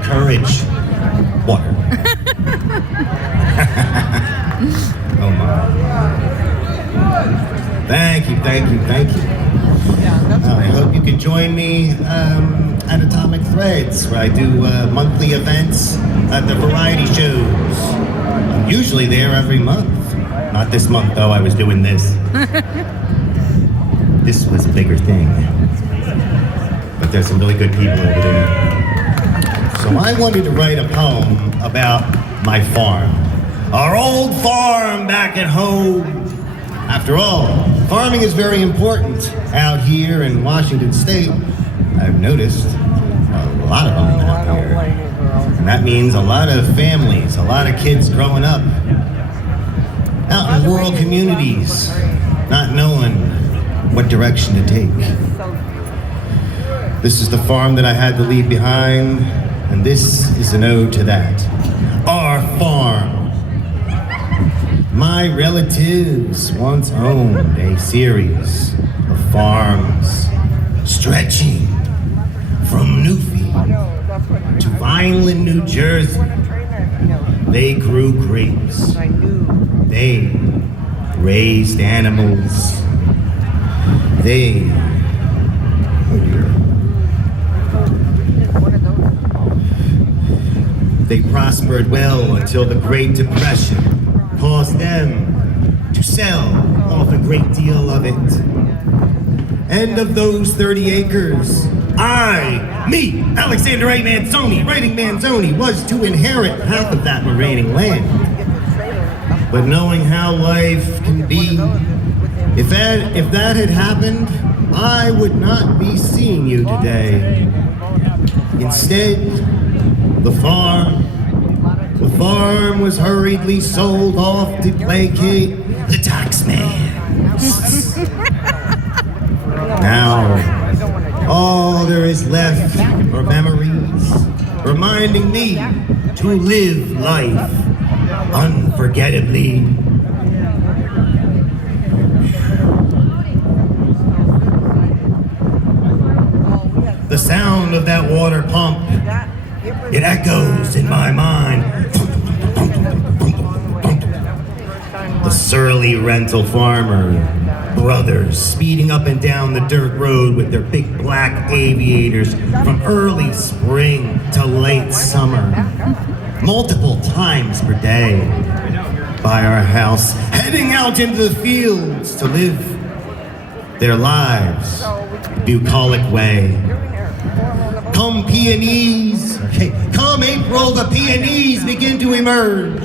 encourage water. Oh my. Thank you. I hope you can join me at Atomic Threads, where I do monthly events at the variety shows. I'm usually there every month. Not this month, though. I was doing this. This was a bigger thing. But there's some really good people over there. So I wanted to write a poem about my farm. Our old farm back at home. After all, farming is very important out here in Washington State. I've noticed a lot of them out here. And that means a lot of families, a lot of kids growing up out in rural communities, not knowing what direction to take. This is the farm that I had to leave behind, and this is an ode to that. Our farm. My relatives once owned a series of farms stretching from Newfield to Vineland, New Jersey. They grew grapes. They raised animals. They prospered well until the Great Depression caused them to sell off a great deal of it. And of those 30 acres, me, Alexander A. Manzoni, WritingManzoni, was to inherit half of that remaining land. But knowing how life can be, if that had happened, I would not be seeing you today. Instead, the farm was hurriedly sold off to placate the tax man. Now, all there is left are memories, reminding me to live life unforgettably. The sound of that water pump, it echoes in my mind. The surly rental farmer brothers speeding up and down the dirt road with their big black aviators from early spring to late summer, multiple times per day, by our house, heading out into the fields to live their lives the bucolic way. Come peonies, come April, the peonies begin to emerge.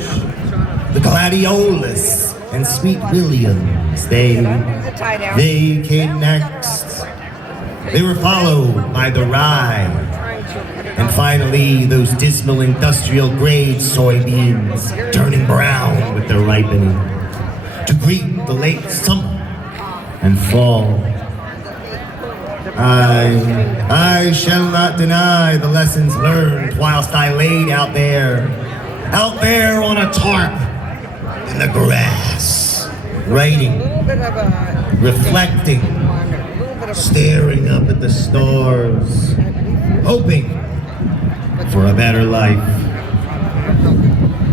The gladiolus and sweet williams, they came next. They were followed by the rye, and finally those dismal industrial grade soybeans turning brown with their ripening to greet the late summer and fall. I shall not deny the lessons learned whilst I laid out there on a tarp in the grass, writing, reflecting, staring up at the stars, hoping for a better life.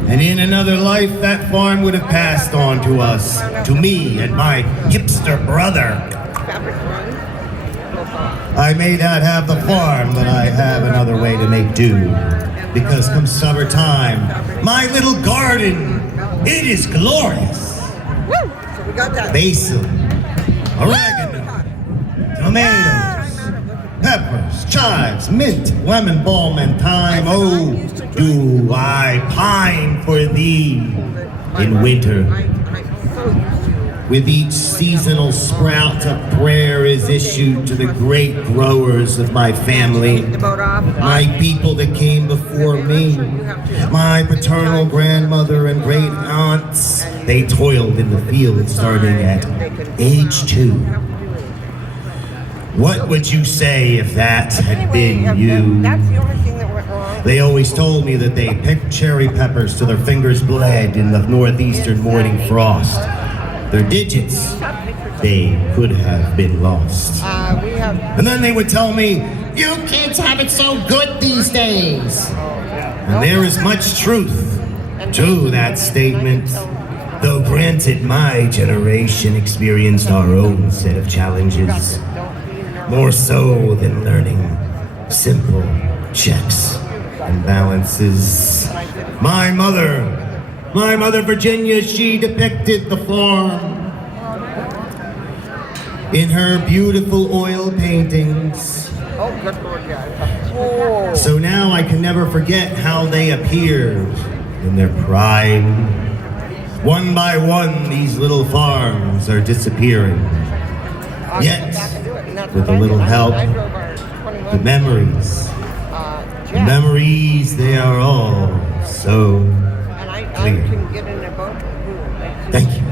And in another life, that farm would have passed on to us, to me and my hipster brother. I may not have the farm, but I have another way to make do. Because come summertime, my little garden, it is glorious. Woo! So we got that. Basil, oregano, tomatoes, peppers, chives, mint, lemon balm, and thyme. Oh, do I pine for thee in winter. With each seasonal sprout, a prayer is issued to the great growers of my family, my people that came before me, my paternal grandmother and great aunts. They toiled in the fields starting at age 2. What would you say if that had been you? They always told me that they picked cherry peppers till their fingers bled in the northeastern morning frost. Their digits, they could have been lost. And then they would tell me, you kids have it so good these days. And there is much truth to that statement. Though granted, my generation experienced our own set of challenges. More so than learning simple checks and balances. My mother Virginia, she depicted the farm in her beautiful oil paintings. Oh, good Lord, God. So now I can never forget how they appeared in their prime. One by one, these little farms are disappearing. Yet, with a little help, the memories, they are all so clear. Thank you.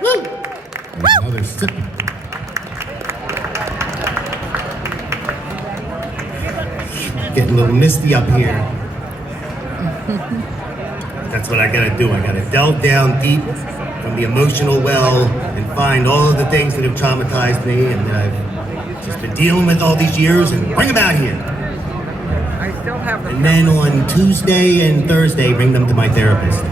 Woo! Another sip. Getting a little misty up here. That's what I gotta do. I gotta delve down deep from the emotional well and find all of the things that have traumatized me and that I've just been dealing with all these years and bring them out here. I still have them. And then on Tuesday and Thursday, bring them to my therapist.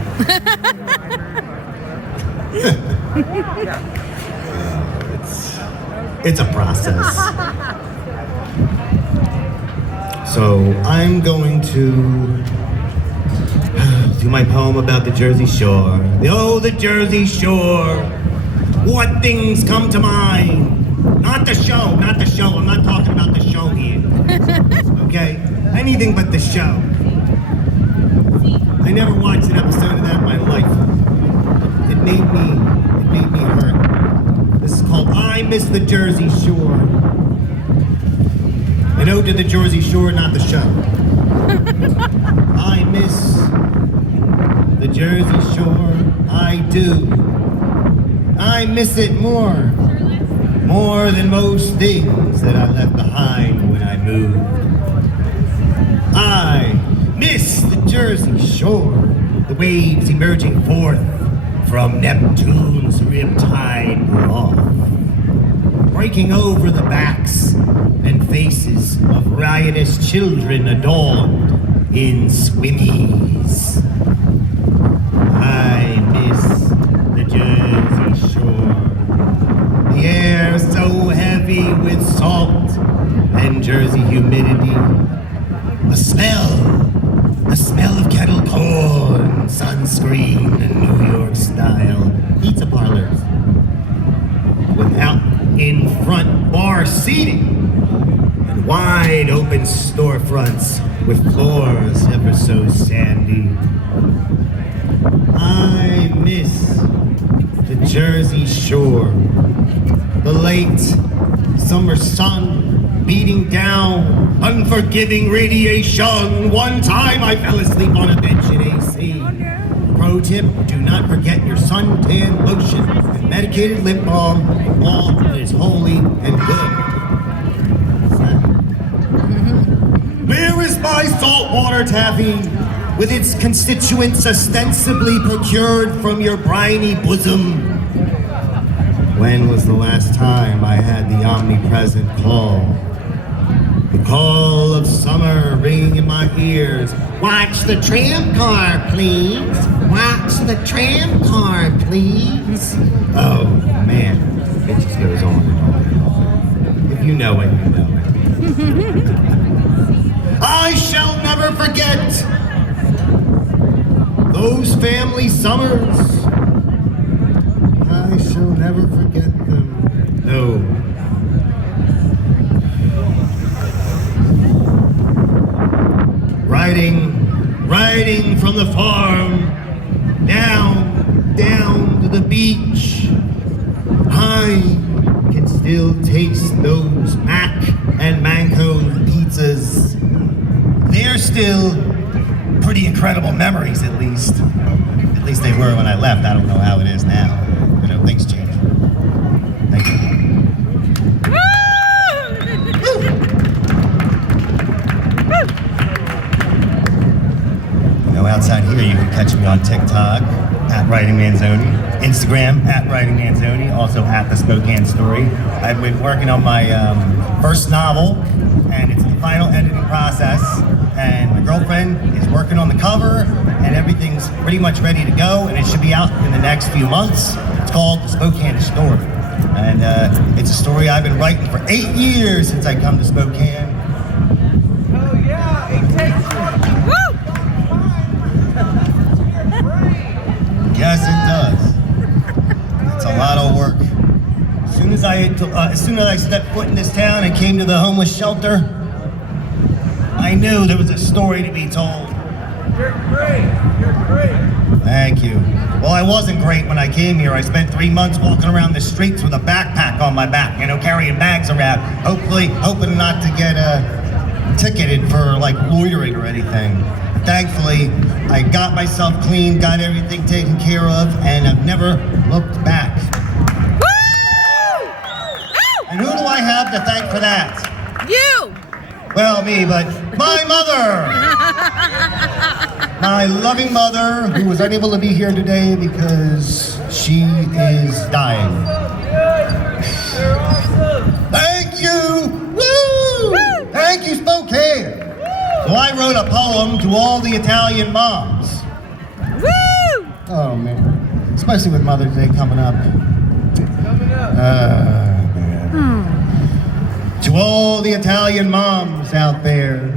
It's a process. So I'm going to do my poem about the Jersey Shore. Oh, the Jersey Shore. What things come to mind? Not the show. I'm not talking about the show here. Okay? Anything but the show. I never watched an episode of that in my life. It made me hurt. This is called I Miss the Jersey Shore. An ode to the Jersey Shore, not the show. I miss the Jersey Shore, I do. I miss it more than most things that I left behind when I moved. I miss the Jersey Shore, the waves emerging forth from Neptune's riptide broth, breaking over the backs and faces of riotous children adorned in swimmies. I miss the Jersey Shore. The air so heavy with salt and Jersey humidity. The smell of kettle corn, sunscreen, and New York style pizza parlors. Without in front bar seating and wide open storefronts with floors ever so sandy. I miss the Jersey Shore, the late summer sun beating down, unforgiving radiation. One time I fell asleep on a bench in AC. Pro tip, do not forget your suntan lotion and medicated lip balm, all that is holy and good. Where is my saltwater taffy with its constituents ostensibly procured from your briny bosom? When was the last time I had the omnipresent call? The call of summer ringing in my ears. Watch the tram car, please. Watch the tram car, please. Oh, man. It just goes on and on and on. If you know it, you know it. I shall never forget those family summers. I shall never forget them. No. Riding from the farm, down to the beach. I can still taste those Mac and Manco pizzas. They're still pretty incredible memories, at least. At least they were when I left. I don't know how it is now. You know, things change. Thank you. Outside here, you can catch me on TikTok, at WritingManzoni. Instagram, at WritingManzoni. Also at The Spokane Story. I've been working on my first novel, and it's in the final editing process. And my girlfriend is working on the cover, and everything's pretty much ready to go, and it should be out in the next few months. It's called The Spokane Story. And it's a story I've been writing for 8 years since I come to Spokane. Oh yeah, it takes Yes, it does. It's a lot of work. As soon as I stepped foot in this town and came to the homeless shelter, I knew there was a story to be told. You're great. You're great. Thank you. Well, I wasn't great when I came here. I spent 3 months walking around the streets with a backpack on my back, carrying bags around, hoping not to get ticketed for like loitering or anything. Thankfully, I got myself clean, got everything taken care of, and I've never looked back. Woo! And who do I have to thank for that? You! Well, me, but my mother! My loving mother, who was unable to be here today because she is dying. Thank you! Woo! Thank you, Spokane! So I wrote a poem to all the Italian moms. Woo! Oh, man. Especially with Mother's Day coming up. Man. To all the Italian moms out there,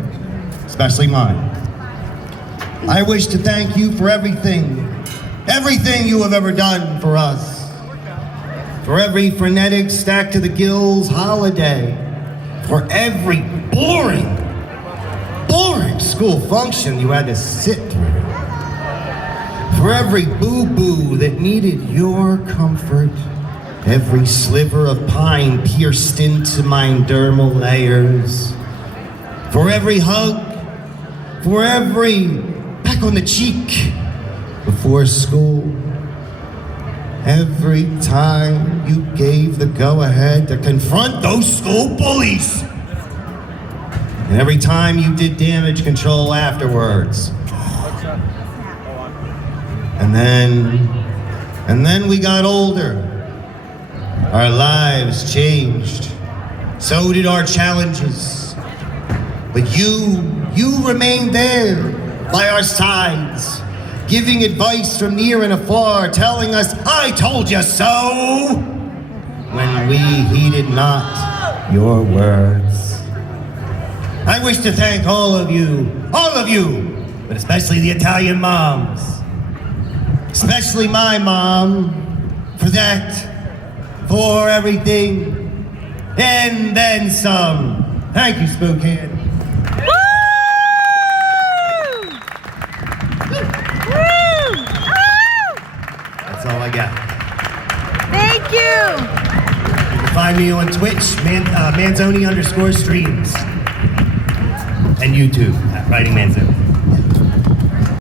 especially mine, I wish to thank you for everything you have ever done for us. For every frenetic, stacked to the gills holiday. For every boring school function you had to sit through. For every boo-boo that needed your comfort. Every sliver of pine pierced into my dermal layers. For every hug, for every peck on the cheek before school. Every time you gave the go-ahead to confront those school bullies. And every time you did damage control afterwards. And then we got older. Our lives changed. So did our challenges. But you remained there by our sides, giving advice from near and afar, telling us, "I told you so," when we heeded not your words. I wish to thank all of you, but especially the Italian moms, especially my mom, for everything, and then some. Thank you, Spokane. Woo! Woo! That's all I got. Thank you! You can find me on Twitch, Manzoni _streams, and YouTube at WritingManzoni.